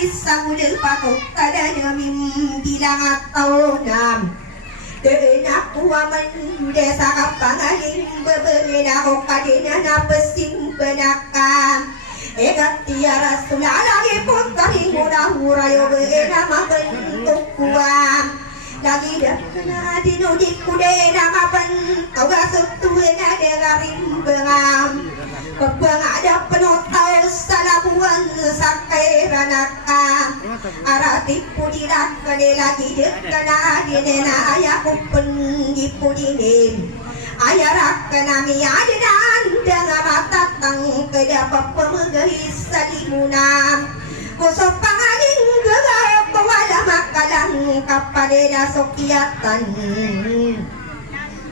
bisa udah patok tadanya bilang atau nam Denak kuaman desa kapangaling bebereda ko kadina na pesim benakam Egat tiara sulalagi pun kari murah-murah yo beena mabentuk kuam Lagi dah kena dinudik kudena mabentuk gasutuena dengarim bengam Pepeng ada penotau salabuan sakai ranaka Arati pudirak kade lagi dekana dinena ayaku pengipu dinin Ayarak kenami adinan dengan mata tang kedapa pemegahis sadimunam Kosok pangaling gegap kewala makalang kapadena sokiatan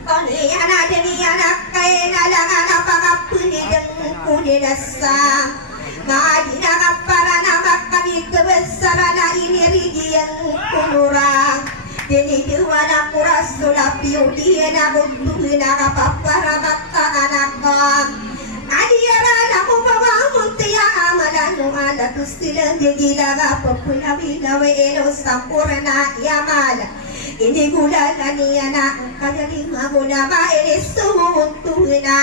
Koni anak demi anak kaya nalangan apa-apa ni dengku di dasar Ngadina kapara nama kami kebesaran ini rigi yang kunurang Dini diwana kurasulah piu dia na butuh na kapapara kata anak kong Adiara namu bawa muntia amalan nuala tusilang gila kapapuna winawe eno sampurna yamala Ini gula kani anak kaya lima gula ba ini suhutuhna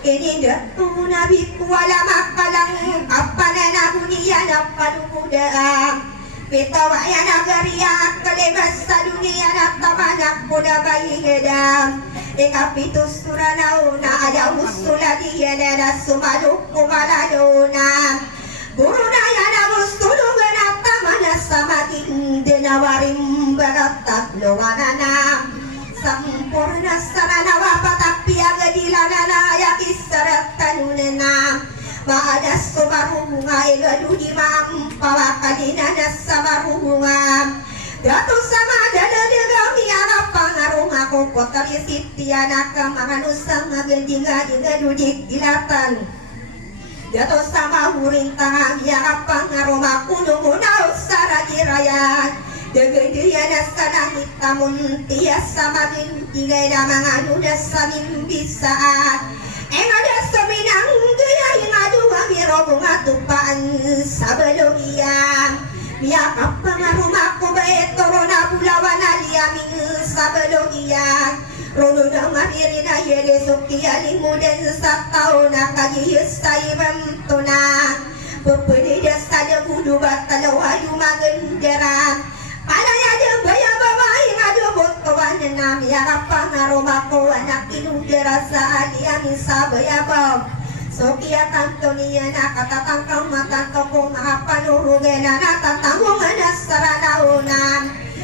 Ini datu nabi kuala makalang kapanan aku niya napanuda Pitawa ya nagaria kalebas sa dunia natabanak kuda bayi gedam Ikapitus suranau na ada usula diya na sumaluk kumaladona Guru na yan abus tulungan at tamana sa mating dinawaring baratak luwanana Sampurna saranawa patakpi agadila na nayakis sarat kanunana Maadas sumarunga igadudi mampawakalina na samarunga Dato sama daladagami anak pangarunga ko kotari siti anak manganusang agandinga igadudik dilatan Dato sama huring tangang ya pangaroma kuno muna usara dirayan Degedian asana hitamun tias sama bintigay na mga nudas sa mimbisaat ada saminang gaya yang adu amiro bunga tupaan sa balogiyang Miyakap pangaruma ko bae torona bulawan aliyaming sa balogiyang Rono na maririn na yere sukialing mo din sa tao na kagiyos sa ibang tuna Pupunidas sa dagudu ba't talawa yumagandaran Palaya din baya babae madubot kawan na miyakap pangaruma ko anak inudera sa aliyaming sa bayabang So kia tanto niya na katatangkang matanto kong mapanurugan na natatangungan na saranaunam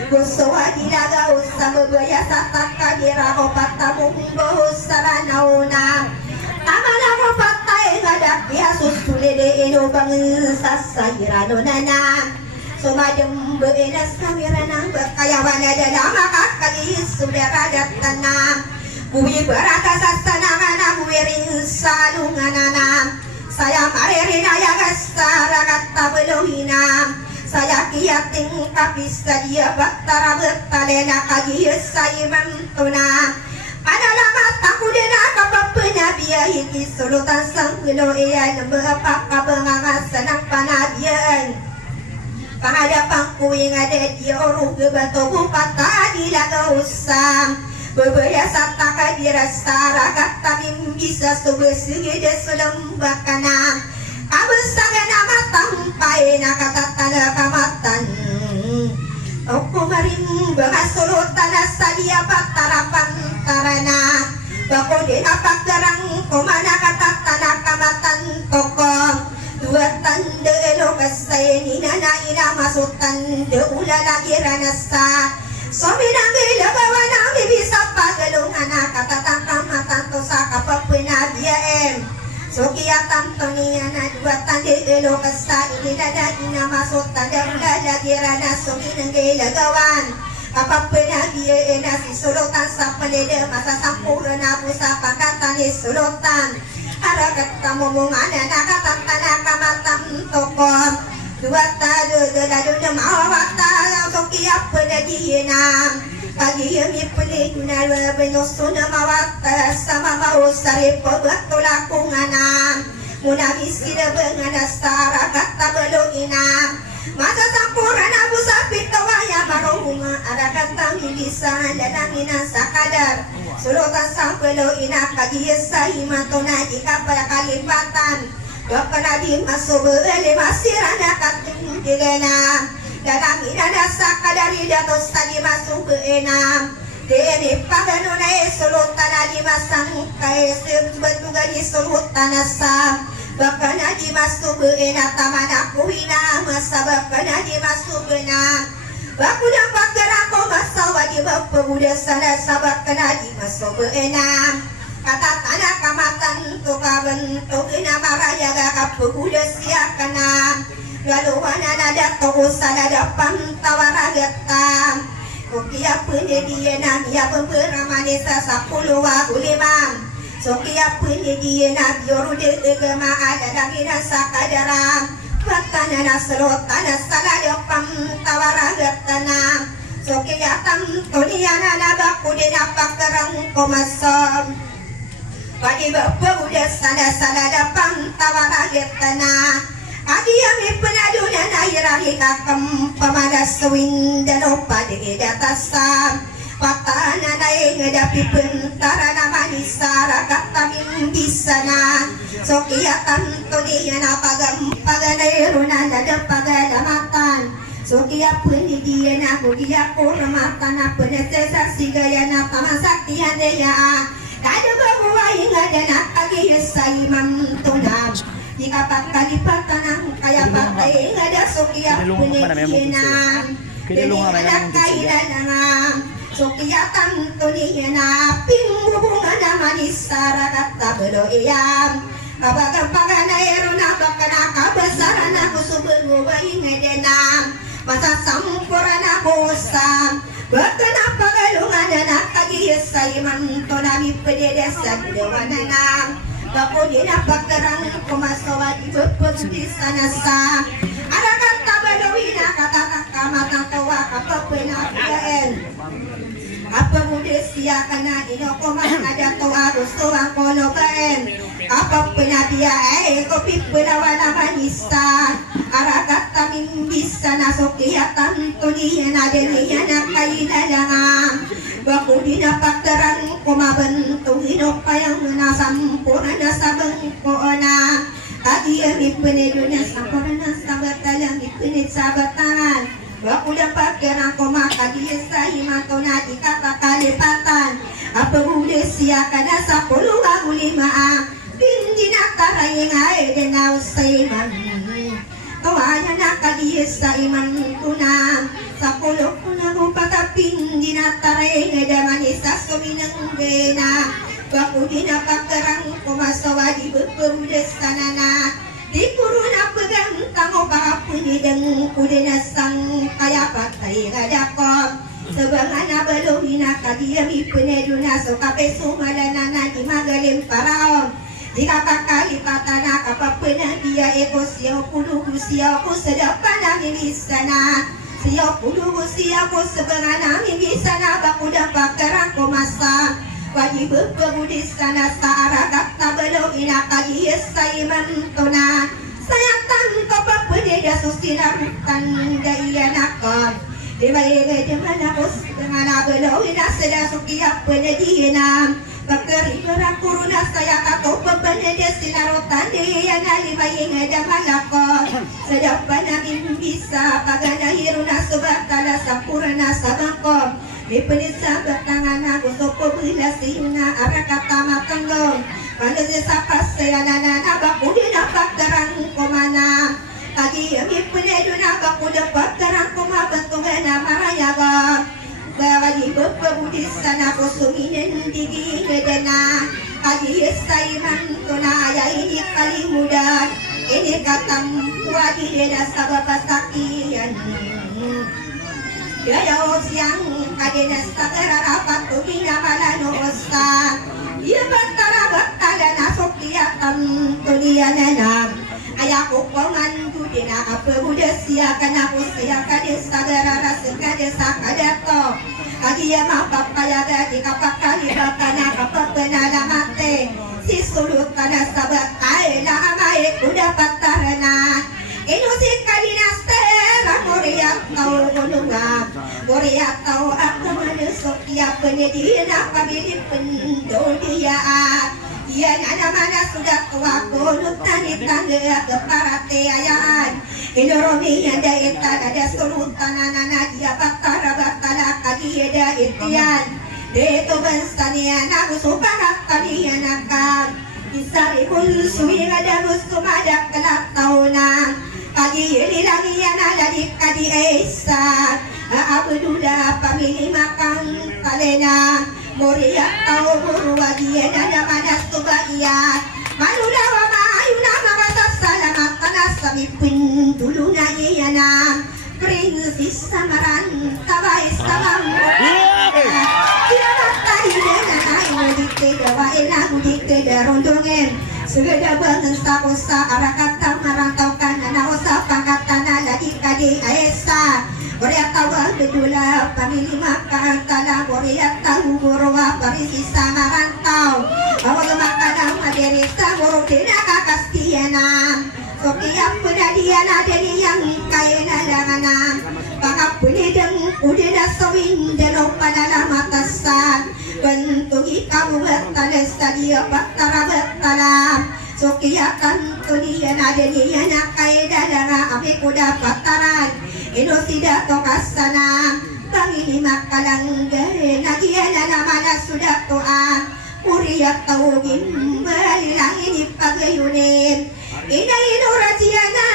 Gusto adilagaw sa magaya sa takadira ko patamong bahos saranaunam Tama na ko patay ngadak ya susulide inubang sa sayirano na na Sumadang benas kamera nang bakayawan na dalam makakagis sudaragat tanam Buwi berata sa sanangan na buwiring salungan na Saya maririn ayagas saragat tabelohinam Saya kiating kapis kadia baktara bertale na kagis sa imam tuna Panalamat aku din akapapuna biyahin isulutan sang pulo iyan Berapakabangangasan ang panabyan Pangadapang kuing ada di oru gebato bupata di laga usam Berbaya sata kadira sara kata bisa subesigi desulem bakana Kabesaga nama tampai nakata tanda kamatan Oku marim bangasulutan asadia batarapan tarana Bako dena pagarang komana kata tanda kamatan tokom Dua tanda elokas saya ni nana ina masuk tanda ula lagi ranasa Sobi nangi lagawa nangi bisa pagalong anak kata tangkang matan to sa kapapuna dia So kia tanto ni ana dua tanda elokas saya ni nana ina masuk tanda ula lagi ranasa Sobi nangi lagawan kapapuna dia si sulutan sa paleda masa sampurna busa pakatan ni sulutan Aragat kamumungan na nakatantana kamatam tokom Dua tado dadado na mawata So kiyap na dihinam Kagiyam ipulig na labenoso na mawata Sa mamausari paglatula kong anam Muna misira bangan na sa aragat tabalo inam masa sampurana busapit tawaya marohuma arakan tami bisa dalamina sakadar sulutan sampelo ina kajiyesa himatona jika pada kalipatan dokana di masuk ele masirana katung digena dalamina sakadari datos tadi masuk enam dene paganona sulutan adi masang kai sebetuga di sulutan asam bakana di masuk ena tamana kuhina masa bakana di masuk ena bakuda pagerako masa wajib pemuda sana sabakana di masuk ena kata tanah kamatan tuka bentuk ena maraya gak pemuda siakana lalu wana nada to usada dapan tawara getam ukia pendidiana dia pemberama desa 10 wagulimang Sokia pendidiana biorude egema ada damina sakadaram Watana serotana saladopam tawaragatana Sokia tam toniana nabakudina pakarang komasom Padi bapak udah saladapam tawaragatana Adiyami penaduna nairahi kakam pamadas windano pada datasam Patana naik ngedapi pentara nama nisara kata bimbisana Sokia tantoniya na paganay runan ada pagalamatan Sokia pendidian aku dia kurmatan na penetesa sigaya na pamasaktihan daya Kado bahuay nga dana kagiyasa imam tunam Jika pakalipatan ang kaya patay nga da Sokia pendidian Pendidian kailanang Sukiyatan tuniya na pingbubunga naman isara kata belo iyam Kabagang paganayro na baka nakabasaran ako subagubay ngadenam Masasampura na busam Baka napagalungan na nakagiyas sa imang to nami padedes sa gidawananam Bako di napagkarang kumasawa di bapagdisa na sa Aragat tabalawin na katatakamatang tawa kapag pinapagain Apa muda siya ka na inokomang ada to arus to ang konokain Kapag pinabia kopi pinawa naman isa Aragat taming bisa na sukiyatan tuniya na diniya na kainalangan Baku di napagdarang kumabanto inokayang nasampura na sa bangko na Adi ang ipinido niya sampura na sa batalang ipinit sa batangan Baku dapat kerang komaka dia sahimato na di kapakalipatan Apa udah siakan sa 10 wagulimaan Pindi nakarayang ay denaw sa imam Kawaya nakadiya sa imam tunam Sa 10 kuna mo patapindi natarayang adaman isa suminang gena Baku di napagkarang kumasawa di beperudas sanana Di kuruna pegang tango baka punideng kudinasang kaya patay gadakop Sebangana balohina kadiyami peneduna so kape sumalanana di magalim paraon Jika pakalipatana kapapena dia eko siyaw pulugu siyaw ko sedapana mimisana Siyaw pulugu siyaw ko sebangana mimisana bakuda pakarang komasa Wajib berpegudi sana searah tabelo ina kajiyas saiman tona sayatan kapag peneda susina rutan daya nakon Dibayagay dimana us dengan abelo ina seda sukiyak penedina Bakari kuruna saya kato peneda sinarutan daya nalibayagay damalakon Sedap panagin bisa pagana hiruna subatala sampurna sabangkom Ipenit sa batangan ako so pobilasyon na arakatama tanggong Kano sa pasayanan na bako din napagdarang kumana Kagi ang ipunedo na bako napagdarang kumabantungan na marayaga Bawali bapabudista na ko suminin digigada na Kagi esayman ko na aya ini kalimudan Ini katampuwa din na sa babasakiyan Yaya siang kadenas tagararapat tumina malano osta Iya bantara baktala nasok diatam tuliananam Ayako kongan dudina apebuda siakan aku siakan desa garara sekadesa kadato Agia mapapkayaga di kapakali bakana kapapena mate Si sulut kana sabat ay na amay kuda patarana Inusit kalinas tau gulungan Muria tau aku menusuk ya penedina pamili pendoliaan Ia nana mana sudah tua kulut tani tangga keparate ayaan Inoromi ada intan ada sulutan anak dia batara batara kali ada itian Deto bensania nagu suparat kali anakan Isari pun suwi ada musuh ada kelak tahunan Kali ini lagi anak lagi kali esa Abdullah pamili makan kalena Muria tau burua dia nada mana subaiat Manula wa maayuna mabasa salamat tanasami pun dulu na iyanam Princess samaran tabay sabang Kiramat tayo na tayo dikte dawa ilang dikte darundungin Segeda bangun sa arakata marantau kana usap pangkatan lagi kadi aesa Muria tawa bedula pamili makan tala muria tahu burwa parisi samarantau awal makan maderita burung dina kakastiana Sokiap penadiana dari yang kaya nalanganam Pakap penidang udena sawin dano panala matasan Bentugi kamu bertala sadia baktara bertalam Sokiakan tuliana dari yang kaya dalanga ame kuda baktaran Ino tidak tokasana Bangini makalang gare Nagiana namana sudah toan Uriyak tawugin Balilang ini pagayunin Ina ino rajiana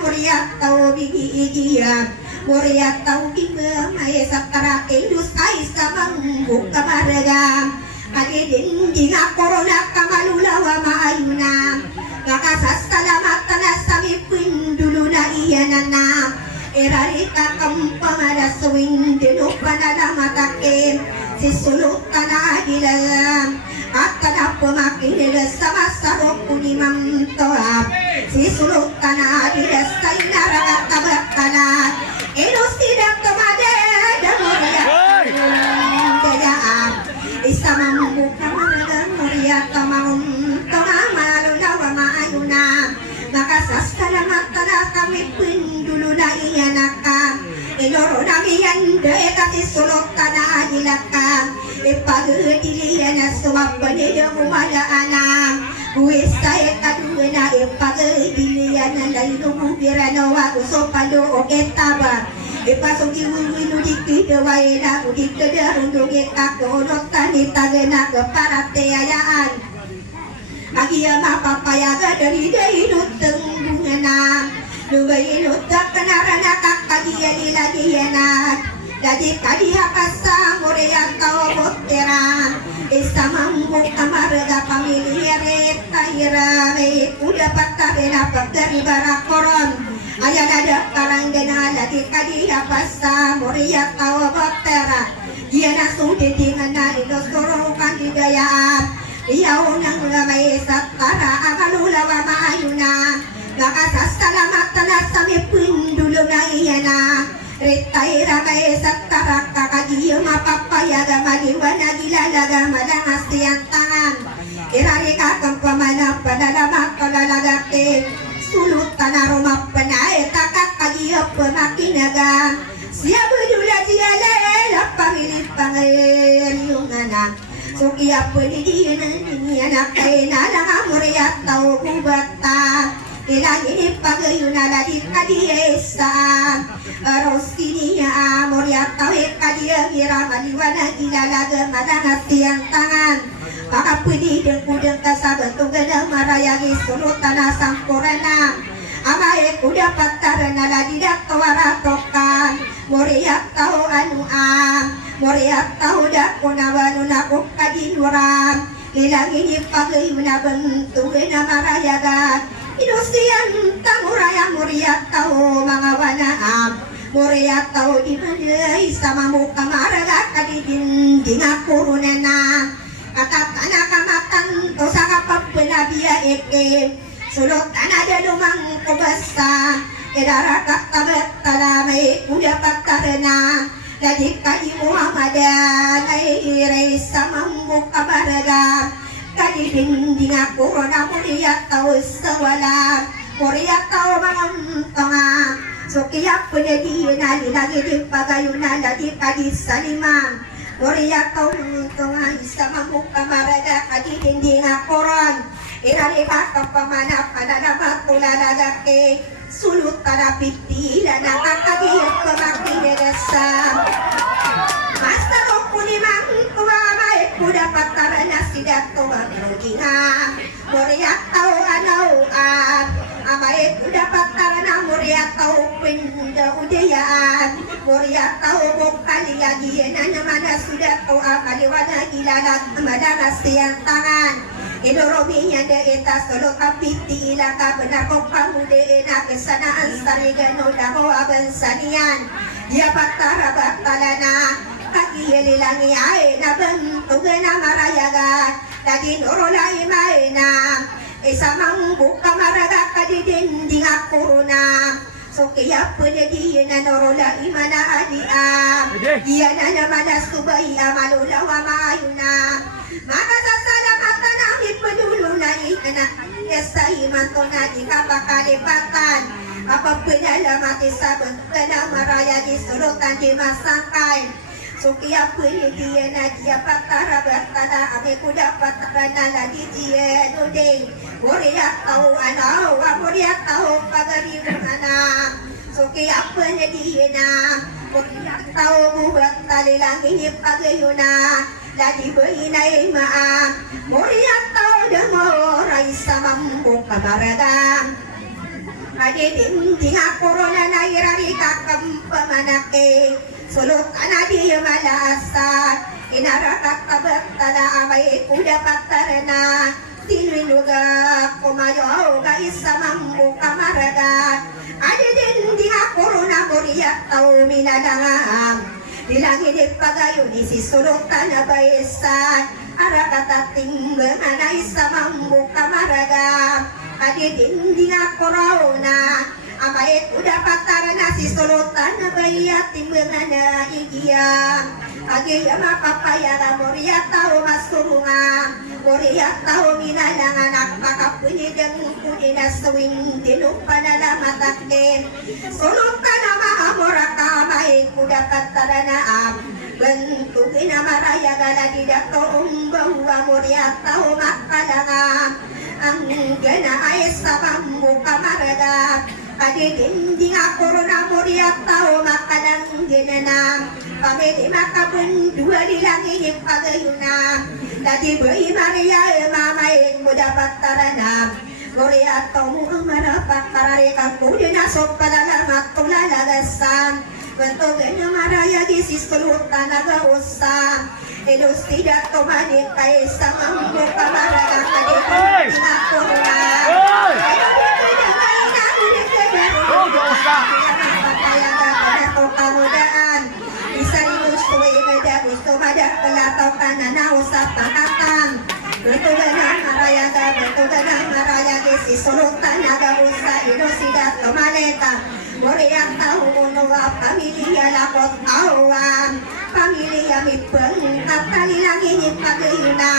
Muriyak tawugin igiyan Muriyak tawugin Maya saktara indus kaisa Mangbuk kamaragam Agidin dinga korona kamalulawa maayunam Makasas salamatan asami dulu na iyananam Erarika kampamada suwing dinupana matakin si suluk tanah dilam at tanah pemakin nila sama sarok kunimang toap si suluk tanah dilam sa inaragat tabakalat ino sidang tumade damuria dayaan isa mambuka maragang muria tamang tongamalo na wamaayunam makasas kalamatan kami dulu na iyanakam Inoro nami yanda ekati sulok tanah adilakam Ipagdilihan na sumapanida umala anam Buwista ekadua na ipagdilihan na lainumubira na waguso palo o ketaba Ipasok iwuwinu diktidawa ina udiktadarundong ikakunot tanitaga na kaparate ayaan Agia mapapayaga dari dainutang bunganam Nubayinut tak kenarana kakagia dilagianan Lagi kadiha kasa muria tau boteran Isa mambuk kamarga pamilya reta irame Udah patabena dari barakoron Ayah ada karanggana lagi kadiha kasa muria tau boteran Dia nasu dengan nari dosorokan digayaan Dia unang lamay satara amalula wa maayunang Makasas salamatan asami dulu na iyana Retaira kaya satara kakagiyo mapapayaga maliwana gilalaga malangas tiyang tangan Irari kakang pamana panalamak palalagatin Sulut tanah rumah penai takak kagiyo pemakinaga Siya bedula jialela pamilit pangayunganak Sukiya penidinan ini anak kaya nalang amuriat tau kubata Ilang ini pagayuna lagi kadiesa Roskiniya Muria tawik kadia Gira maliwana gilalaga malangat tiyang tangan Maka pwede dan kudang kasaban Tugadang marayagi sulutan asang korana Amae kuda patarana lagi dak kawaratokan Muria tau anuam Muria tau dak kunawanunakuk kadinuram Ilang ini pagayuna bentukena marayaga Inusian tamuraya muria tau mga wanaam Muria tau di mana sama muka maraga kadidinding ako runana Katatana kamatan to sa kapagpinabiya eke Sulot anada lumang kubasa Idarakak tabat talamay kuda pagkarana Lagi kadi Muhammadan ay iray sa mamuka maraga Kadidinding ako na muria tau sa wala Muria tau mga Sokia penediana lagi di pagayuna lagi kadi salimam Moria kau tungai sama muka maraga kadi dinding akoran Iralika kapamana panana matulalaga ke sulut tarapiti lana kakagi kemakini resam Masta rokuni mangkuwa mai kuda patarana sidak toa merugina Moria tau anauan Amai kuda patarana Moria tau pinda udayaan Moria tau bokali lagi nana mana sudah toa kaliwana ilalat madana siang tangan Idorominya de eta solo kapiti ilaka benar kopamude ena kesanaan sarigano damo abensanian dia patara batalana kaki yelilangi ae na bentugena marayaga dadi norola imaena esa mambuka maraga kadi dinding akuruna Sokia penediana norola imana adia dia nana mana subai amalula wa mayuna maka sasala mata nangit pedulu nai anak desa imantona di kapakalipatan apa penala mati sabun kena maraya di sorotan di masangkai Sokia penediana dia patara batana ame kuda patarana lagi dia nuding Moria tahu anau Moria tahu pagari mana Sokia penediana Moria tahu buat tali langit pagayuna Lagi berhinai maaf Moria tau demo Raisa mampu kamaragam Adi dinding akurona na irari kakam pamanake Sulut anadi malasat Inarakat kabatala amay kuda patarana Tinuinuga kumayo Gaisa mampu kamaragam Adi dinding akurona Moria tau minadangam Bilang hidup pagayun isi sulutan na baisan Arakata timbang anay sa mambuka maragam Adi dinding ako rauna Amay kuda patara na si sulutan na bayat timbang na igiyam Agi mapapayara Moria tao masurunga Moria tao minalang anak Makapunidang kunina suwing Dinupa na lamatakin Sulutan na mahamura kamay Kuda patara na Bentukin na maraya gala Didato umbawa Moria tao makalangam Ang gana ay sa pambuka maragam Adi dinding ako na Moria tao makalang ginanam Pamili makapun dua dilangin pagayuna Dati bayi Maria mamay mo dapat taranam Moria tao mo marapat tarari kapo Dinasok palalamat tulalagasan Bentugan na maraya gisis tulutan nagausam Elos tidak tumanik kay sa mambo kamaraga Kadipin ako na Gusto madak kelataw ka na nausap pakakam Betugan ang marayaga, betugan ang marayagi Si sulutan nagabusa, inosidat tumaleta Moriak tau unuwa, pamilya lakot awam Pamilya mipeng, kapalilanginip pagayuna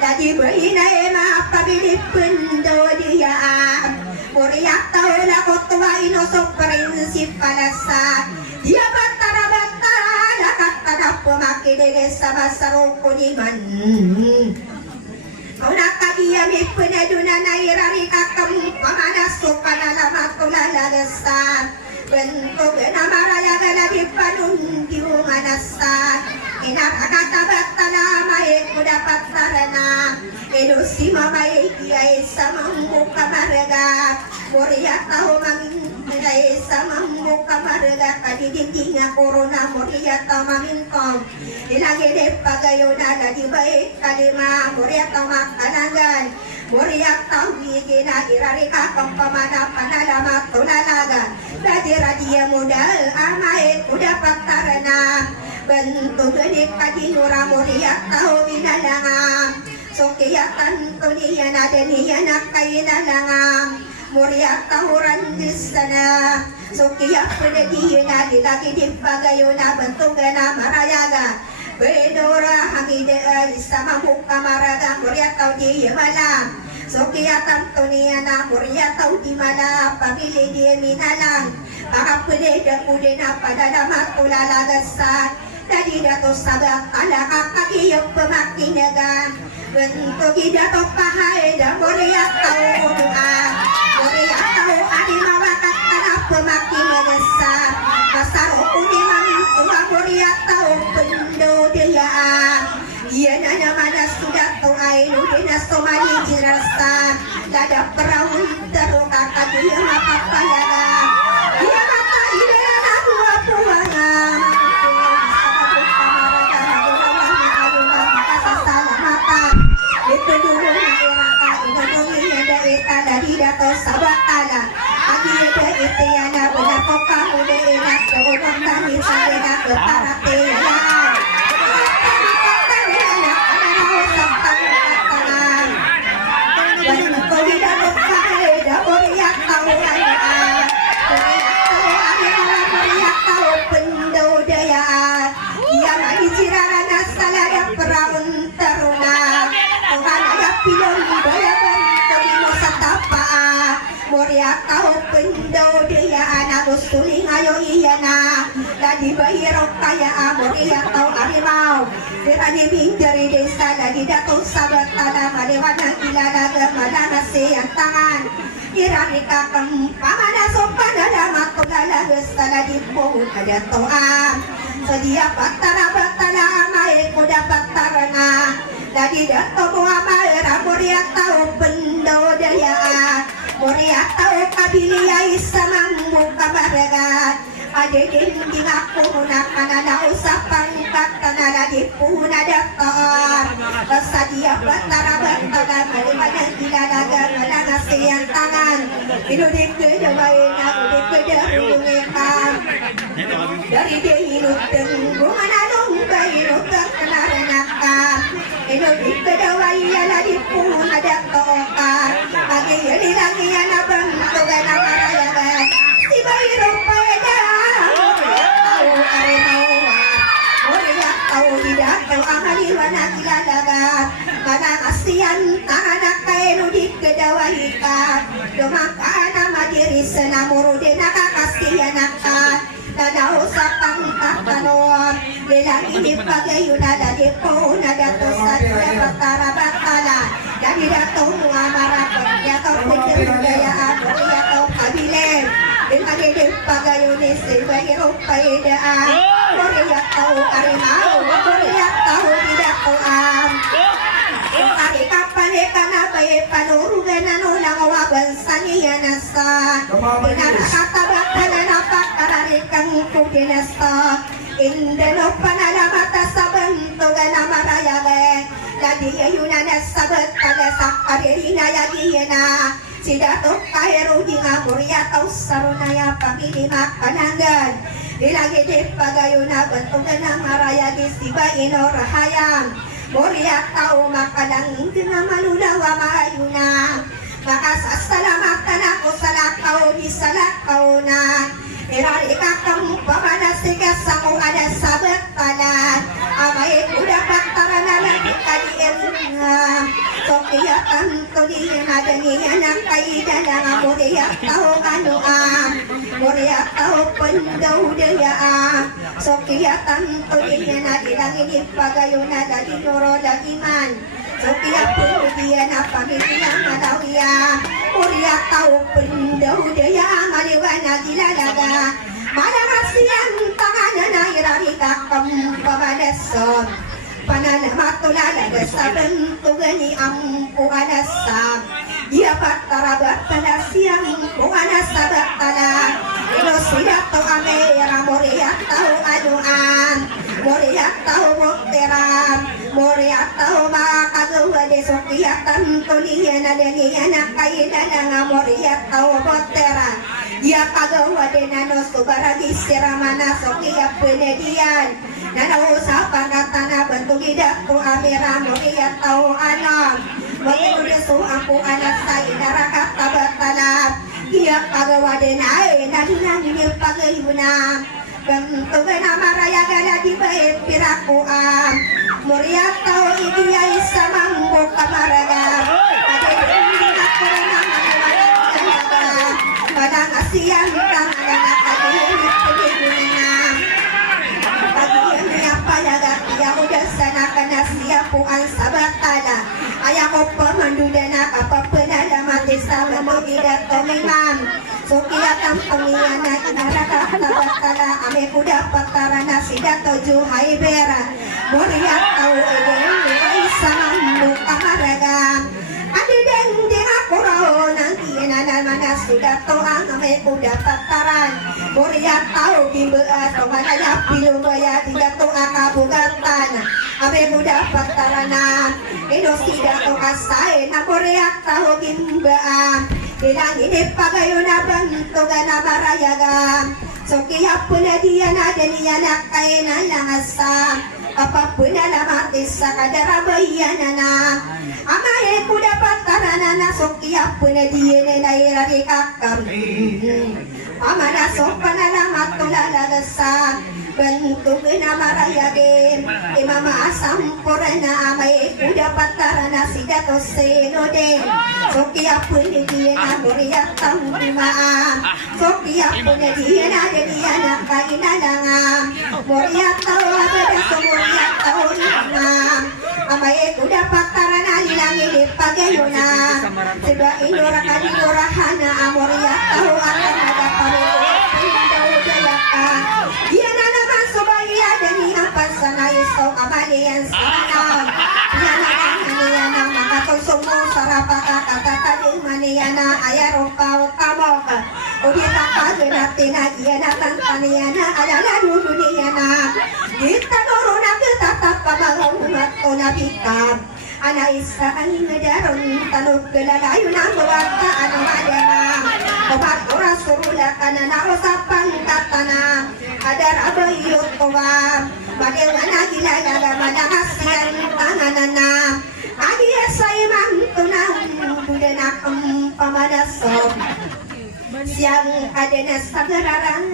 Dadi berina ema, pabilipin do diyaam Moriak tau lakot tuwa, inosok prinsip palasa Dia batara-batara, lakat-tadak pumakidege sa basarong kuniman Una kagiyami penaduna na irari kakam Pamanasok panalamat tulalagasan Bentuk na marayaga na di panundi umanasan Inakakatabat talamay ko dapat tarana Elusi mamay kiyay sa mambuka maraga Moria tao mamintay sa mambuka maraga Kadidinding na korona Moria tao mamintong Ilagilip pagayo na ladibay kalima Moria tao makalangan Moria tao higina irari kakang pamana panalamat tulalaga Dadira dia modal amay ko dapat tarana Bentuk genik kadinura Moria tao minalangam Sokiyatan tuniya na deniya na kainalangam Moria tahuran di sana Sokiyak penediya na dilaki di pagayo na bentugan na marayaga Bedora hangide ay sama muka maraga Moria tau di malam Sokiyatan tuniya na Moria tau di malam Pamili di minalang Pakap Peneda udena pada nama kulalagasan Tadi dato sabak ala kakakiyok pemakinagan Bentuk dato pahai dan moriak tau doa Moriak tau animawakat kana pemakinagan Pasaro uniman tua moriak tau pendodayaan Ia nanya mana sudah tau ainu dina somani jirasa Lada perahu teruk kakak dia mapapayaga Dia kata idena dua puangan Itu dulu raka ino dongnya dari dari dato sabatala Agi ada itu yana benar koka ude enak Dogong tani sadena ketarate yana Moria kau pendodaya anak usuling ayo iyana Lagi bayarok kaya Moria kau harimau Dirani minjari desa lagi dato sabat tanah Madewana ilana gemadana seyang tangan Irani kakempangan asopan dalam aku lala gesala di pohon ada toa Sedia batara amai kuda batarana Lagi dato muamaira Moria kau pendodaya Moria tau kabilia isa mambu kabaraga Ade dinding aku nakana na usapan katanala di puna dakar Sadia batara maliwana ilalaga malanga siyang tangan Inudik kedaway na udik kedahulungikan Dari dinuteng bungan anong bayinutang kanaranakan Inudik kedaway yala di puna dakar Pagi lagi anak bentukan amarayaga Si bayirong payada Tau arimauwa Moria tau tidak tau amaliwana ilalaga Mana asian anak kainu di kedawahika Dumaka madiri senamuru dena kakasian akan Dana usapang kakanoam Lelang ini pagayuna lagi puna dato sadya batara Dari dato muamarapat Yatau penjerdayaan Yatau kabilen Dengan ini pagayuni sebagai paedaan Moria tau arimau Moria tau tidak koam Ari kapan kana bae panurugan anulang wabansani yanasa Inara kata bakana napakarari kang kudinasa Indeno panalamata sabantugan amarayage Ladi ayunana sabat kada sakarina yagiyena Sidato kaheru dinga muria tau sarunaya pamilima kanangan Dilagi di pagayuna bentugan amarayage siba ino rahayang Moria tau makalang dengan malulawa maayuna Makasasalamatan ako sa lakaw di sa lakaw na Irari kakam pamanasigas ako ada sabat pala Amay ko dapat tara na lang ikalien nga So kaya tanto di nadaniyan ang kaidan nga Moria tau kanuam Moria tau pendaw dayaan So kaya tanto di nadilang inipagayo na dali noro dagiman So kaya puludiyan ang pamilya malawiya Moria tau pendaw dayaan maliwanag ilalaga Malangasiyan tanganan na irari kakam pamanason Pananamatulalaga sa bentugan ni ampuanasam Dia batara siyang puanasa batala Ino sila to amera Moria tau anuan Moria tau mokteram Moria tau makagawa de sokiyatan tuliyan na daniyan na kailan nga Moria tau mokteram Dia kagawa de nano subaragi siramana sokiya penedian Nanausapan katana bentuk idak ko amera Moria tau anam Mengurusu aku anak saya neraka tabat-tabat Dia kagawa de nae nadilang niyo pagayuna Bentugan amaraya gana di baik pirakuam Moria tau idiya isa mambo kamaraga Ade hindi ako na naman Padang asiyang tangan na kagihili sala ayako pamandudana kapapenala mati sama tidak tomimam sukiatam pengiyana inaraka tabatala ame kuda patarana sidato juhai bera moriat tau eden sama muka maraga adi dendeng aku rao nanti nana mana sudah toang ame kuda pataran moriat tau kimbea tomana ya pilu baya tidak toa kabugatan ame kuda patarana ino sidato kasai na moriat tau kimbea ilang ini pagayo na bantuga na barayaga sokiya puna diya na deniya na kaya na langasam apapun na mati sa kadarabayan na amahe kuda patarana na sokiya puna diya na irari kakam amana sopa na lamat tulalagasa bentuk na marayagin imama asampura na amay kuda patarana sidato senodin sokiya puna diya na muriyak tambimaan sokiya puna diya na deniya na kaya na langam muriyak tawa beda sumuriyak tawa langam amay kuda patarana ilangi di pagayuna seba indora kadidorahana amuriyak tawa akan ada pamilya pindaw-dayaka diya na naman subaya deni ang pasanay so kamalian sanam diya na niya na makatulsong mo sarapaka katataling maniya na ayarupaw kamok ubita kaginatin na diya na tantaniya na alala nuno niya na kita noro na kitatap pamangungmat ko na bikab ana isa ang nadaron tanog galalayo na mawagka ano madama obat ora surula kana na usapan katana adar abayot kowa badewa na gilala na manahasiyan panganana adi asay mantunang budana pamanasom siyang adena sagararang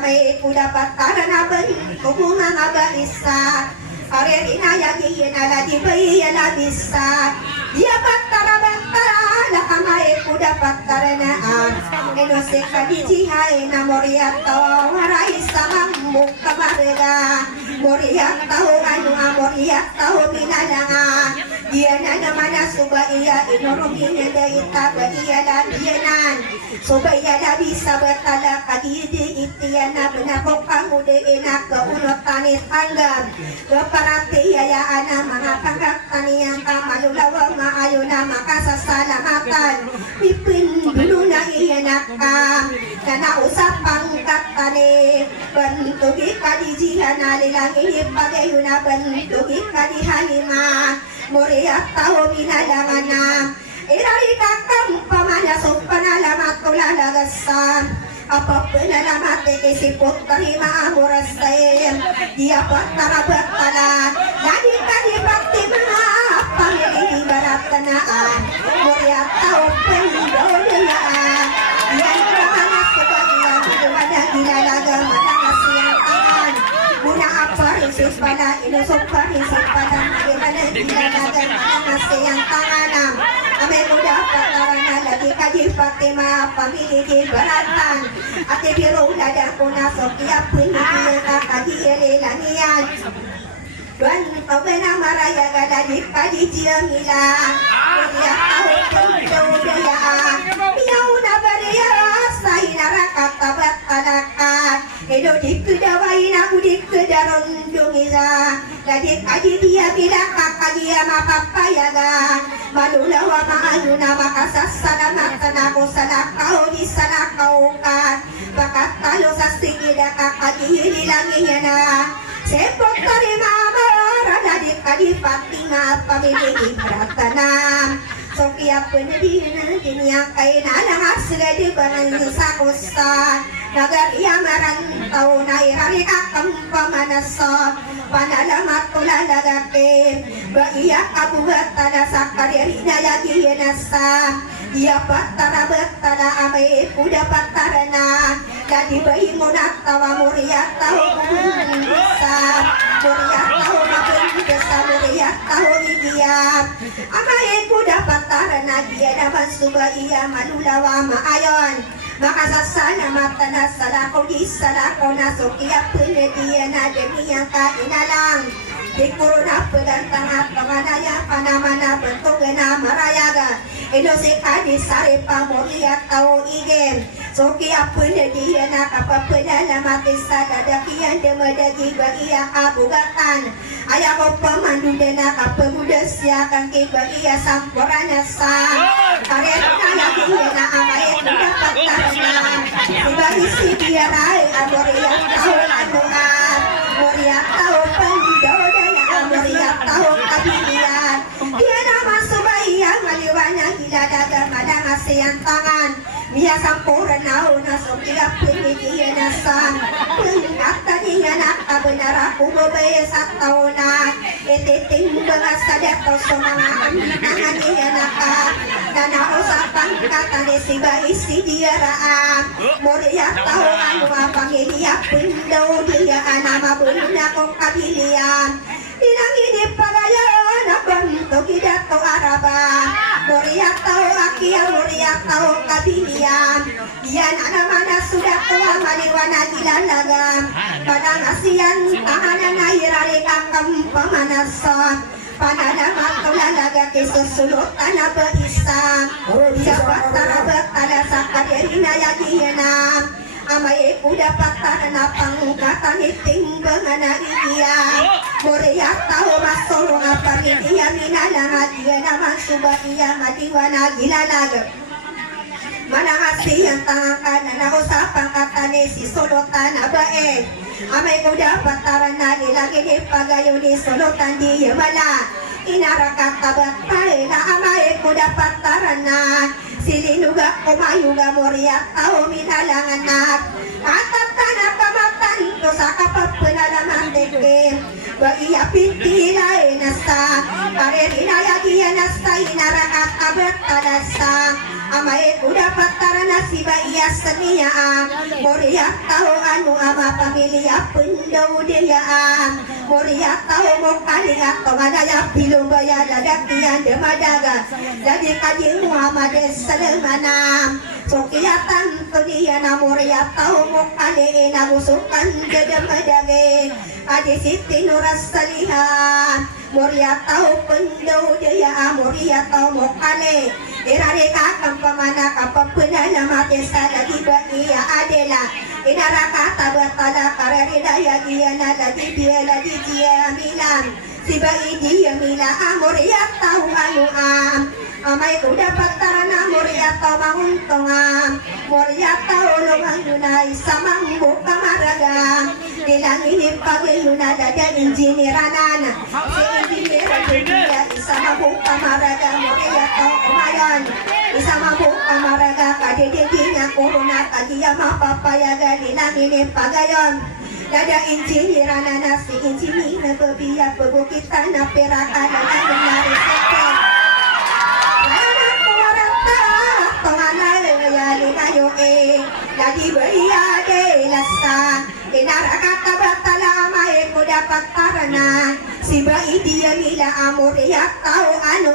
may kuda pataran abay kubunga nga ba isa are inayagi na di bayi na bisa dia patara kamay kuda pataranaan eno se kadijihai na moriato warai sama muka marega moriato anu moriato binalanga dia na naman subaya inorongin na ita ba iya labianan subaya na bisa batala kadidi itiyan na binabok pangude ina kaunotanit hanggam parati yayaan na mga pagkakaniyang kamalulawa maayo na makasasalamatan pipin dulu na iyanak ka na nausapang katani bantugi kadijihan na lilang inipagayo na bantugi kadihalima muriyak tao binalangan na irarikakam pamanasok panalamat kulalagasan apapun alamat ikisipot karima amurasayem dia patarabat talat lagi kali bakti mga pamilih barat tanaan muriat tao pendodayaan yan mga sebagian dumada gilalaga matakasiyang tangan muna aparisis pada inusok parisis pada gimana gilalaga matakasiyang tanganam kami muda patarana lagi kaji Fatima pamilih di baratan ate biro ladang kuna sokia punyi kaji elelanian dan pabena maraya gadadi kaji jiamila dia tahu budaya piauna baria sainara kata batalakat edo dikudawai na udik kedaron dungiza lagi kaji dia bila kakaji ama papayaga malulawa maayuna makasasalamat ako salakaw di salakaw ka bakat talo sa sigida kakaji nilangiya na sepot tarima marana di kadi Fatima pamilih pratanam sokia pendidikan dunia kain alang asli di bangan sakusta nagar ia merantau naik hari akam pamanasa panalamat tulalagake baia kabuhat tada sakari lagi nasa ia patara betara amai kuda patarana jadi bayi munak tawa muria tahu bisa muria tahu makin bisa muria tahu dia amai kuda patarana dia dapat suba ia malulawa maayon makasasana matana salako di salako na sokia pune dia na demi yang kainalang di kuruna pegantang panganaya panamana bentugena marayaga Indoseka di sari pamulia tau igen soki apune dia nak apa pedala mati sadada kian demedagi bagia abugatan ayah ko pemandu dena apa muda siakan ki bagia sampurana sang karena lagi dena amai dapat karena tiba isi dia rai amoria tau anuan moria tau pandu daya amoria tau kabilian dia nama subaya maliwana gila daga madang asian tangan Mia sampurna una sokia pini dia nasan Pengata dia nak benar aku berbaya satauna Ete timbang saja kau semangat tangan dia naka Dana usapan kata desiba isi dia raam Moria tahu anu apa dia pindu dia nama bunda kong kabilian Dinang ini pagayaan bentuk tidak tahu araban Moria tahu akia Moria tahu kabilian Dia mana sudah tua maliwana gila lagam Padang asian tahanan airari kakam pemanasan Panada matula laga kesusulut tanah berisam Siapa tarabak ada sakaderina yagienam Amai udah patah pangkatan iting bengana dia Moria tahu masuk apa dia minala dia nama subah dia madiwana gila laga Mana hasil yang tangan na usapang katane si solotan abae Amai udah pataran nali lagi di pagayo di solotan dia mala Inarakat tabatay na amai udah pataran na Silinuga kumayuga Moria tahu minalangan nak Atap tanah pamatan to sa kapapalalaman dekim Bagiya pinti lain nasa Karerina yagiya nasa inarakat abat talasa Amai udah pataran na si Bagiya seniaan Moria tahu anu ama pamilya pundaw diyaan Moria tahu mo kalihat Tumadaya pilubaya dadaktiyan demadaga Jadi kajing Muhammad Salamanam Sukiyatan to dia na Moria tahu mo kaliin Nagusukan dedemadage Adi siti nuras salihan Moria tahu pundaw diya Moria tahu mo kali Irari kakang pamana kapapuna mati sa lagi bagiya adela Inaraka tabatala karerida yagiya na lagi dia milan Siba dia mila Moria tahu anuam Amai kuda patarana Moria tahu manguntongan Moria tahu lumang yunay samang buka maragam Dilang ini pagi yuna dada injiniranan Si injiniran dia isa mabuka maragam Moria tahu kumayan Isa mabuka maraga kadedidinya kuruna kagiya mapapayaga Dilang ini pagayon Dada injiniranan na si injinina bebiya bebukitan na peraka Dada benari seken Lagi beriyade lasa Inarakata batala mae kuda patarana Siba idia mila Moria tahu anu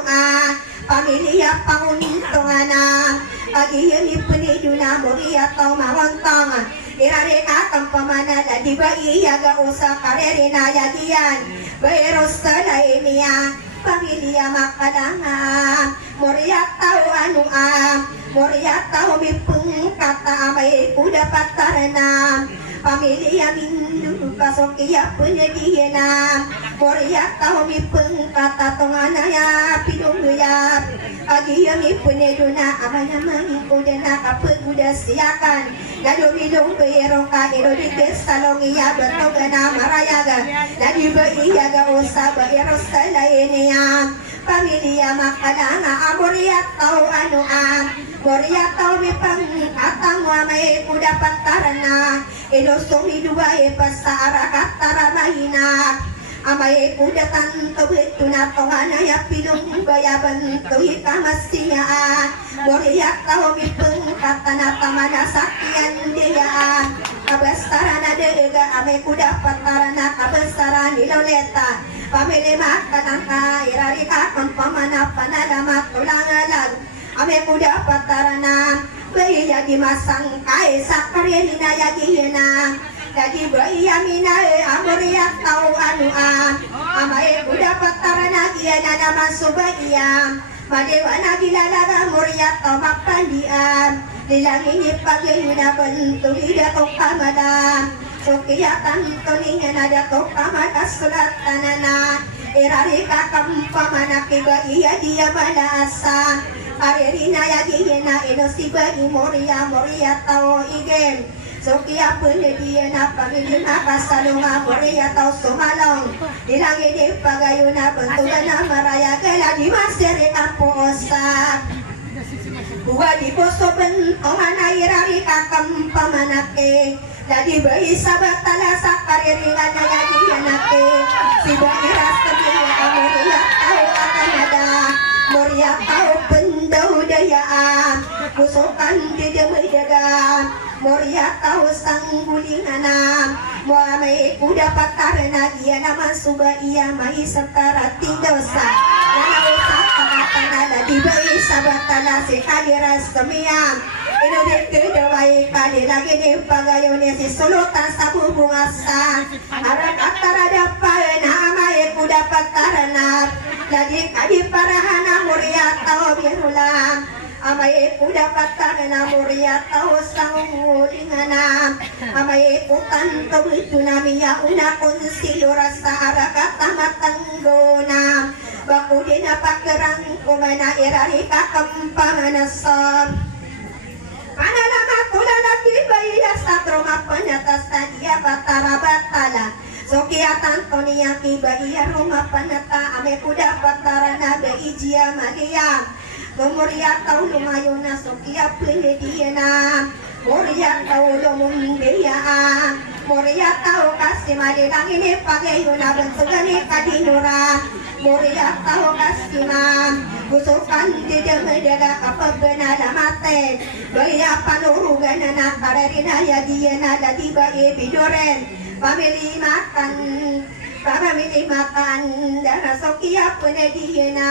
Pamilya pangunitongana Pagi yun ipuniduna Moria tahu mahontong Irare kakang pamana Lagi baiyaga usa karerina yagian Beros talaimia Pamilya makalangan Moria tahu anu Moria tahu mipeng kata amai kuda patarana Pamilya mindu kasokia penyediana Moria tahu mipeng kata tonganaya pidungya Agiya mipuneduna amanya mangikuda nakapeguda siakan Lalu bidung beyeroka erodiges salongiya bertogana marayaga Lagi beiyaga usa beyeros lainnya Pamilya makalanga Moria tahu anu Moria tahu mipang katang wamay kuda patarana Edosumi dua pasara katara mahina Amay kuda tanto betu na tongana ya pinung bayaban tuhi kamasiaan Moria tahu mipang katana tamana sakian dia Kabastarana dega amay kuda patarana kabastara niloleta Pamili makanangka irari kakang pamana panalamat tulangalag Ame kuda patarana Baya di masang kay sa karyerina yagihina Jadi baya mina amuriat tau anuam amai kuda patarana giana nama subaiam madewana gilalaga muriat tau mapandiam dilangini pagayuna bentu hidato kamadam sukiyatan tuningan ada to kamada sulat tanana irarika kampamana kiba iya dia balasa arerina yagiyena inosiba imoria moria tau igen Sokia pun dia nak pamilih kasalunga moria tau sumalong dilangi di pagayuna bentukana maraya kela di masjid kamposa buah di poso bentongan airari kakam pamanake jadi bayi sabat tala sakariringan yagi anake si bayi rasanya moria tau akan ada moria tau pendau dayaan kusukan di demi dagang Moria tahu sang bulinganam Muamai kuda patarna dia nama suba ia mai setara tingdosa Nana usak pangatana di bayi sabatala si kadiras kemiam Ino deke dewai kali lagi di pagayone si sulutan sabu bungasa Arak atara dapat namai kuda patarna Lagi kadi parahana Moria tahu birulam Amai kuda patana muria tau sangulinganam Amai kutan kebetu namanya una kunsi rasa araka tamatanggonam Baku dina pakerang kumana irari kakempamanasam Panalama kula lagi bayi sakroma penyatas tadia batara batala Sokiatan tonia kibai rumah panata ame kuda patara nabe ijia maria Moria tau lumayo na sokia pwede dia na Moria tau lumundia Moria tau kasi malilang ini pagayo na bentugan ni kadinura Moria tau kasi mam Gusukan di demedaga kapag benala mate Baya panurugan na nakararina ya dia na ladiba ibidoren Pamili makan Dana sokia pwede dia na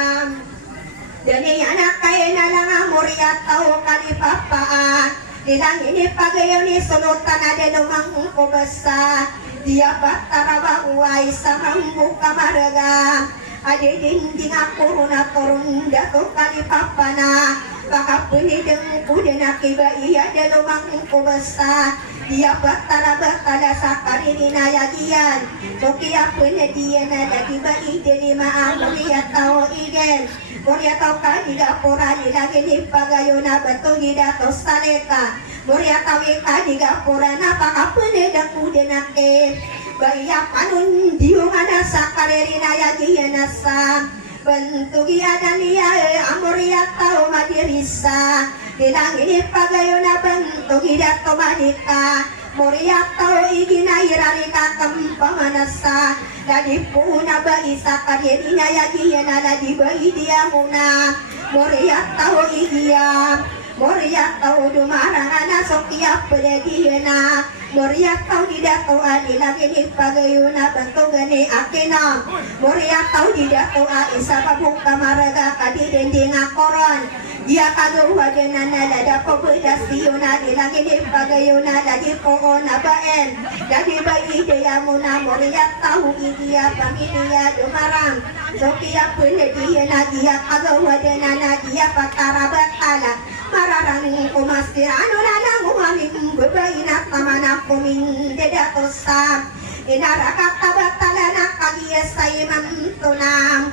Dani anak kaya na lang moria tao kalipapaan Dilang ini pagayo ni sulutan ada lumang kubasa Dia batara uway sa mambuka maraga Adi dinding ako na turun dato kalipapana Baka punideng kudin akiba iya da lumang kubasa Dia batara bakala sa karininayagian Sokia punadiya na lagi ba idelima ang moria tao igen Moria tau kadida pura lagi di pagayuna betul tidak tau saleka Moria tau kadida pura napa kapune dan kudenake Baya panun diungana sakarerina yagi yanasa Bentuk ada niya amoria tau madirisa Dilang ini pagayuna bentuk tidak tau madika Moria tau igina irari kakam pamanasa Ladi puna bayi sakarerina yagi yanala di bayi dia muna Moria tau igia Moria tau dumarangana sokia pada dia na Moria tau tidak tau adi lagi di pagayuna bentuk gani akina Moria tau tidak tau aisa pabuka maraga kadi dending akoron Dia kagawa denana lada pebedas diuna di lagi di pagayuna lagi pohon abaen Lagi bayi dia muna Moria tau igia pamilia dumarang Sokia pele dia na dia kagawa denana dia patara batala Mararang kumasir anu lalang umaming bebaina kamana kuming dedatosa Inaraka tabatala na kagiesay mantunang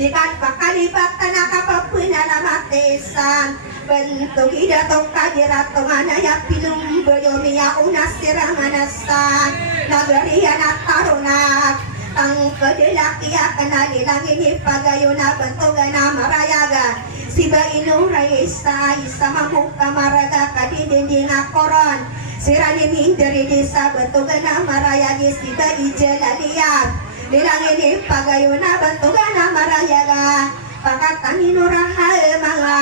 Dikat pakalibatan na kapapuna na matesan Bentuk idatong kadirato manaya pilum Boyomiya unas tiranganasan Nagariya na tarunak Ang kadilakya kanalilangin pagayo na bentugan na marayaga Siba inuray isa mamuka maraga kadidinding akoron Siranin dari desa bentugan na marayagi siba ijalaliyag Nilangin pagayo na bentugan na marayaga Pakatan inurahal mga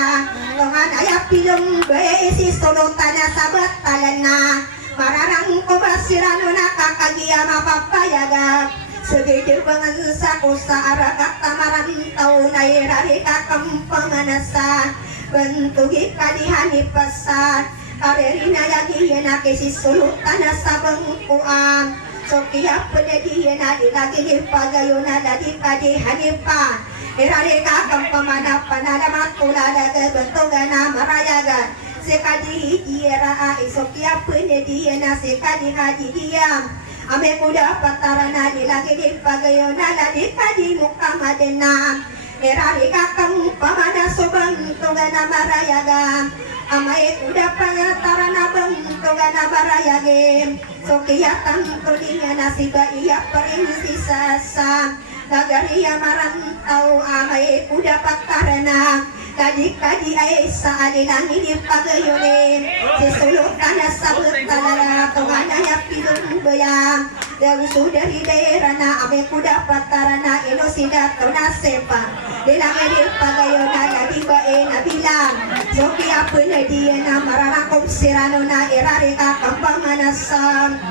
Tungan ayap pilong beisi sulutan na sabat talan na Mararang kubasirano na kakagiya mapapayaga Segede bangansa ko sa arakat tamaran tao na irari kakampanganasa Bentugi kalihani pasat arerina yagiyena kesi sulutana sabengkuam sokia penediyena dilagi pagayona dadi kadi hanipa irareka kampamana panala matulala gebentogana marayaga sekadi diera isokia penediyena sekadi haji diam ame kuda patarana dilagi pagayona dadi kadi mukamadena irareka kampamana sobentogana marayaga amai udah pangatarana bentogana barayage sokia tantulinya nasiba iya perinsi sasa nagariya marantau amai udah patarana kadi aisa adilangi di pagayone sesulukana sabutala tongana ya pilun bayang dan sudah di daerah ame kuda patarana inosida tona sepa dilangi di pagayona jadi bae nabilang soki apa na dia na mararakom sirano na irarika kampang manasam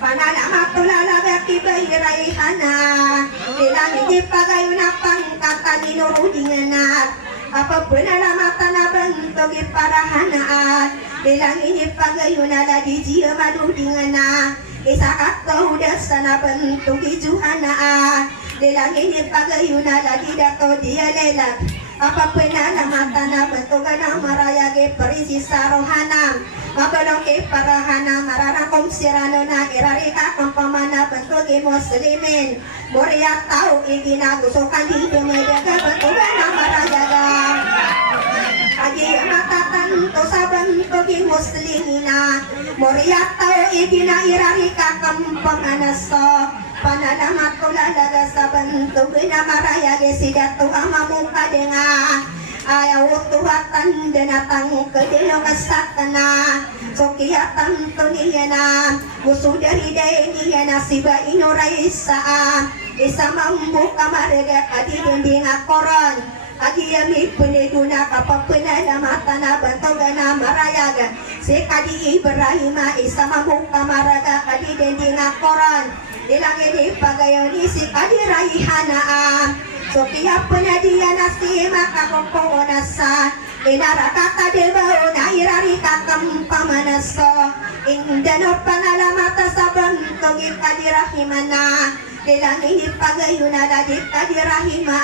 panala matulala gaki bayirayhana dilangi di pagayona pangkata dinurudinganak apa penala mata na bentogi parahanaat dilangi di pagayona la di jia madudingana isakat kau dasana bentogi juhanaat dilangi di pagayona la di dato dia lelak apa penala mata na bentogana marayage perisi sarohanam mabalongke parahana mararakom sirano na irarika kampamana bentogi muslimin boria tau igina gusokan di dumedaga bentogana marayaga agi matatan to saban togi muslimina boria tau igina irarika kampamana so panalamat ko lalaga sa bantog na marayage sidatu amamu kadenga ayaw tuhatan denatang kedeno kasatana sokiyatan to niya na gusto dari day niya na siba inuray sa isa mambu kamarega kadidinding akoron agiyami puniduna kapapunalamata na bantogana marayaga si kadi Ibrahima isa mambu kamaraga kadidinding akoron ilangi di pagayoni si kadirayhana sokia penadiya nasi makakompo nasa inarakata debao na irarika kampamanaso indano pangalamata sa bantogi kadirahimana ilangi di pagayona dadi kadirahima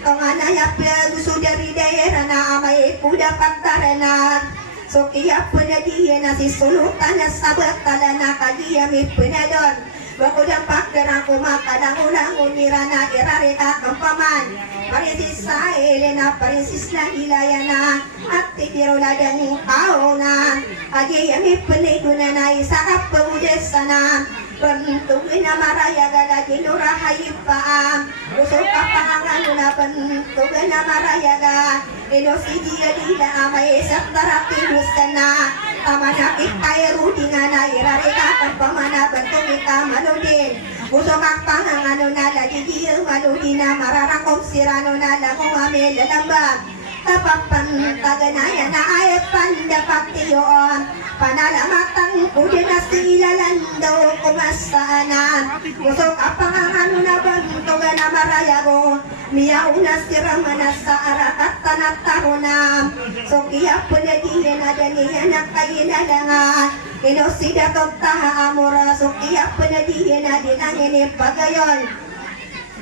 tonganaya gusto dari daerah na amay kuda pagtarana sokia penadiya nasi sulutan na sabatala na kadiyami penadon Bako dampak dan aku makadang ulang unirana irarika kampaman Parisis sa elena parisis na ilayana At tigirola dan kauna Agi yami peliguna na isakap pemudesana Bentukin na marayaga lagi nurahayipaan Usok kapangan na bentukin na marayaga Ilosi dia dila amay saktarapi busana Tamanakit kaya rudingan na irarika kampamana bentukin ka maludin Usok kapangan na lagi dia maludin na mararakom sirano na lakong amil lalambang Kapapan kaganaya na ayat pandapak tiyoon Panalamatang udin na silalando kumasana Usok kapangan na bentukin na marayago Miyauna siramana sa arakat tanat tahunam Sokia penedihin adanihan na kainalangan Inosida kagtaha amura Sokia penedihin adinangin pagayon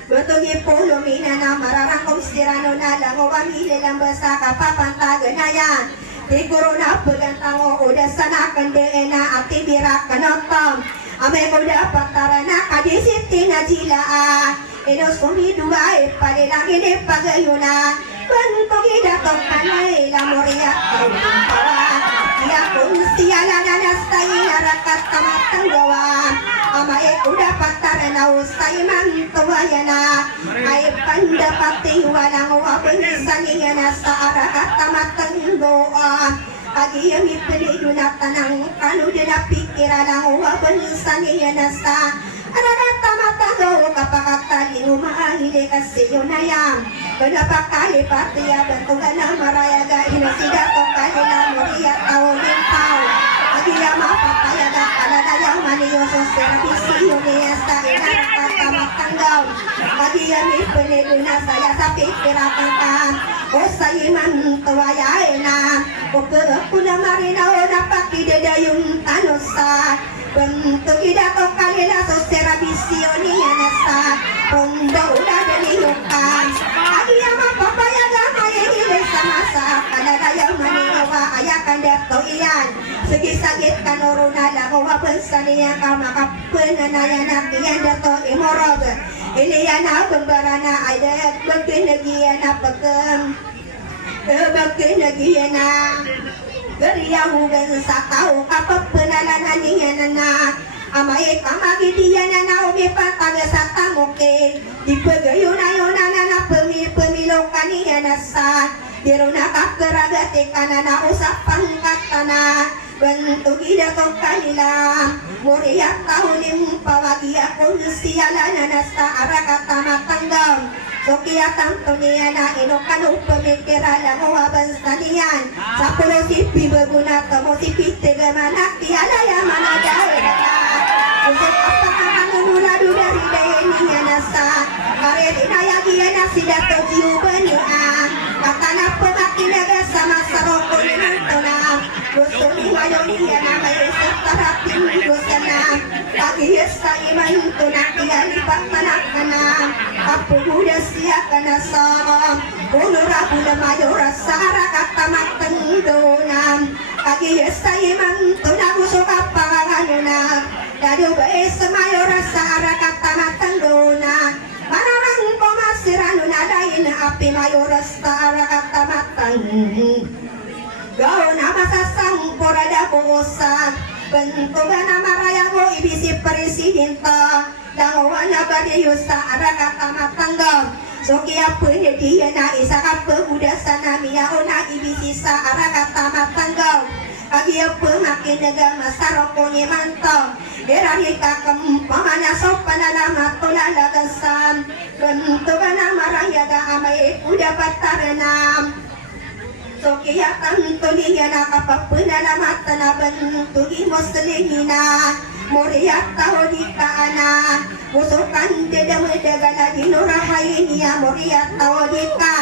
Betugi pulumina na mararakom sirano na lango Wamili lang basa kapapantaganaya Tiguro na pagantango udah sana kandeen na aktibirak kanotom Ame udah patara na kadisiti na jilaa Enos kumidua padilang ini pagayuna Bentuk idatok kanay lamuria kaumpawa Ia pun siala nanastay narakat kamatang gawa Amae udah patara na usay mantuwayana Ay pandapati walang wabensaniya na sa arakat kamatang gawa Agi yami peliduna tanang kanu dina pikira lang wabensaniya na sa Ararat-tamatagaw kapakakali umahili kasi yun na yan Benapakali patiya bentugan na marayaga Inosida to kalila muriya tawin tao Agiya mapatayaga kaladaya maniyoso Serabisi yun niya sa inarakatamata tanggaw kagiyami peneduna saya sapi kirakan o sayiman tuwayay na o kuna marina o napaki dedayong tanusa bentuk idato kalila so serabisio niya nasa rombo udah denihukan agiyama papaya gama yang ilay samasa kanadaya maninawa ayakan dato iyan segi sakit kanuruna lako wabansa niya kamakapun nanaya nakiyan dato imorog ini yana pembarana ayat beginagiyan na pagkem beginagiyan na geriyahu gan sakau kapepenalangan niya na amay kamagidiyan na umi pataga satamuke ipagayuna-yuna na pemilokan niya na sa diruna kakeragate kanana usapang katana bentuk idato kanila muriyak tahunim pawagi akong siyalan na sa arakata matanggaw Sokia tanto niya na inokano pamikira lang o abansa niyan sa pulo si Pibaguna kamo si Pitega manak tialaya managay usap apakakanunulado dari daya niya nasa karet inayagiya na sila to jiuban niya katana pumakinaga sama saroko nito na gusto ni ngayon niya na may isatarating gusto na pagiyas sa iman ito na tiyalipat manakanan kapuguda siya ka na sarang punura pula mayora sa harakatamat tengdonan pagiyas sa iman ito na gusto ka panganganunan dado ba sa mayora sa harakatamat tengdonan manarang pumasirano na dahil na api mayora sa harakatamat tengdonan gao na masasang porada puusan bentugan na maraya ko ibisi presidenta langawa na badayo sa arakatamat tanggaw so kaya pwede diya na isa ka pemudasan na miya o na ibisi sa arakatamat tanggaw kaya pemakin naga masarap ko ni manto derari kakampamana so panalamat tulalagasan bentugan na maraya ga amay udah pataranam so kaya tanto niya nakapapunalamat na bentugi muslimina muriyak tao di kaana musukan dedamedagala dinurahayin niya muriyak tao di ka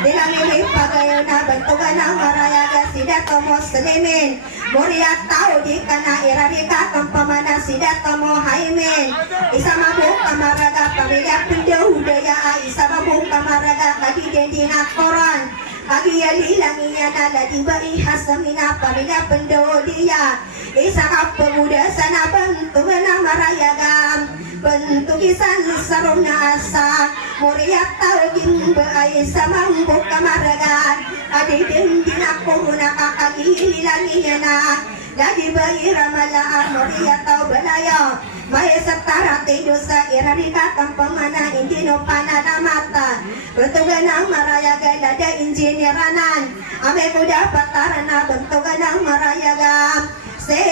dilamini pagayo na bentugan ng marayaga sidato muslimin muriyak tao di ka na irarika kampamana sidato mo haimin isa mabuk kamaraga pamilya pendahudaya isa mabuk kamaraga kadiden di nakoran Agiyali lang iya na ladiba ihasamina pamilya pendodiya isa ka pemuda sana bentugan na marayagam bentugisan sarong na asa muriyak tao gimba ay isa mambuk kamaragan adidin dinakuruna kakagili lang iya na ladiba iramalaan muriyak tao balayo may setara tido sa irarika kampamana hindi no pananamata bentugan ng marayaga lada injinyeranan ame ko dapat tarana bentugan ng marayaga se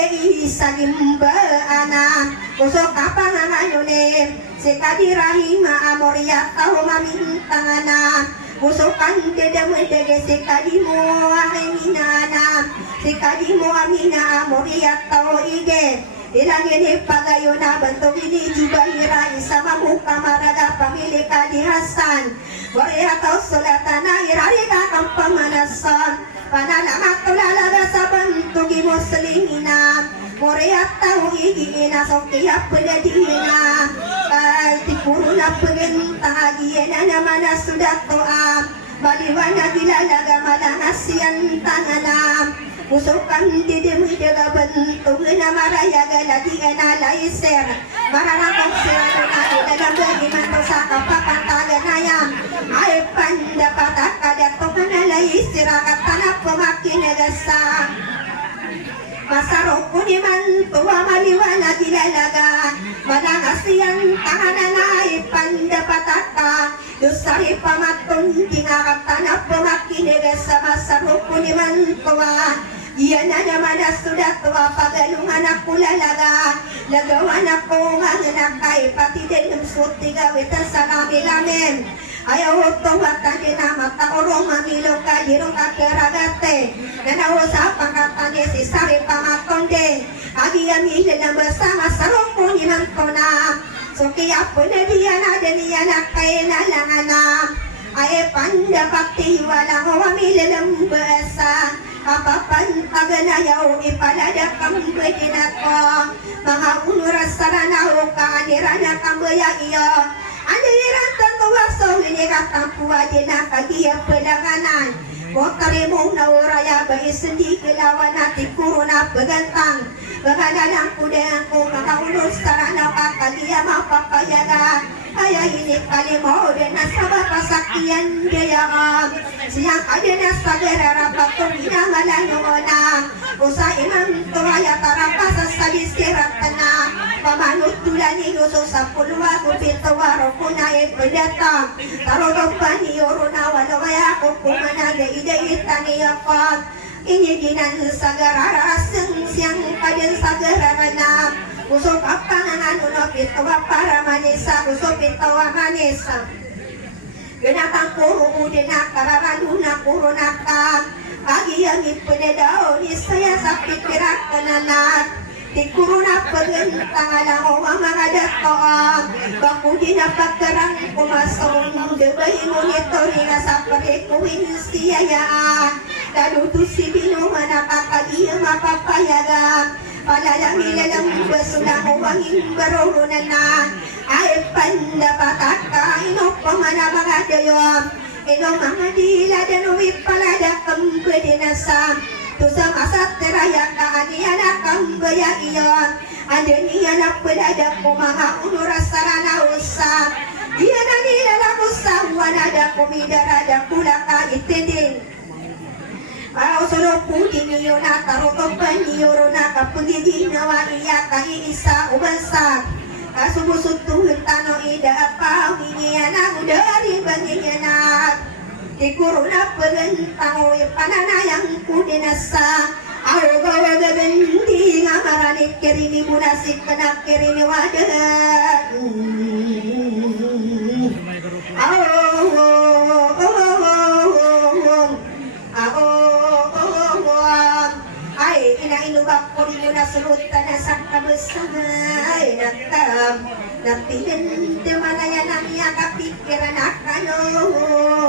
isalimba anan usok kapanganan yunim si kadirahima amoriya tahu mamintanganan usokan dedamedege si kadimu ahinana si kadimu amina amoriya tahu ige ilang ini pagayo na bantong ini juga ira isa mamuka maraga pamili kadihasan wariya tau sulatana irari kakang pamanasan panalamat tulalaga sa bantugi muslimina wariya tau igina sokiya pedadina tipuro na pagintahagiyana naman na sudat toam baliwana dilalaga malangasiyan tanganam usukan didimhidaga bentugan na marayaga lagi na laiser mararakan sila na idagang bagiman to sa kapakantaganayam ay pandapatak kadato ka na laiser akatanap pumakinagasa masarok ko ni man tuwa maliwana dilalaga malangasiyan tanganan na ay pandapatak ka dusari pamatun tinakatanap pumakinagasa masarok ko ni man tuwa iyan na naman na sudat tuwa pagalungan ako lalaga lagawan ako nga nakay pati din ng suti gawitan sa kamilamin ayaw ito watani na mataorong mamilo ka hirong kakeragate nanausapang katani si sari pamatonde agi amilin na basa masarong ko nilang ko na so apa na dia na dania na kay na langanam ay pandapakti walang wamilalang basa apapan aganayaw ipalada kambay na ko mga unuras saranaw kaanira na kambaya iyo aniran tangawaso winikatampuwa din na kagiya palanganan huwag karimong nauraya ba isindi kilawan natin kuro na pagantang bagadalang kudayang kung mga unos saranaw kakagiya mapapayaga ay ini kalimo din na sa mapasakyan gayaan siyang adina sa gerarapat kung inamalanyoonang usa imang turaya tarapasa sa liskirat na pamanot tulan niyo sa pulwa kupitawaro kuna ipadatang tarodong paniyoro na walawaya kung kumanaga idaitan niya ko iniginan sa gararasang siyang padin sa gararana usok apangan uno pitawa para manisa usok pitawa manisa ganatang puro udin na kararaluna puro na ka pagi yang ipinadaw ni saya sa pikirak kananat di kuro na pagantang alang o ang mga datoan baku di na pagkarang kumasong gabay monitoring na sa parekuhin siyayaan lalo to si binuman na kakagiyang mapapayagan palalalang basulang uwangin barunan na ay pandapataka inopamana mga dayon ino mga dila danuwi palada kambay na sa tusang asat teraya kaaniya na kambaya iyon ando niya na palada ko mga unuras sarana usap diya na nila na usap wanada kumidarada kulaka itindin para usulok pudi niyo na tarotong paniyoro na kapagidi nawa iya kainisa ubansak kasubusot tuhit tano ida pa hiniya na udari banginya na tikuro na pagantang o pananayang kudinasa araw gawa gagandi nga maranit kirini munasik kanak kirini wadah ay inainubak ko rin yung nasulutan na sa kabasagay nakam napinandaman na yan ang iyang kapikiran na kanonian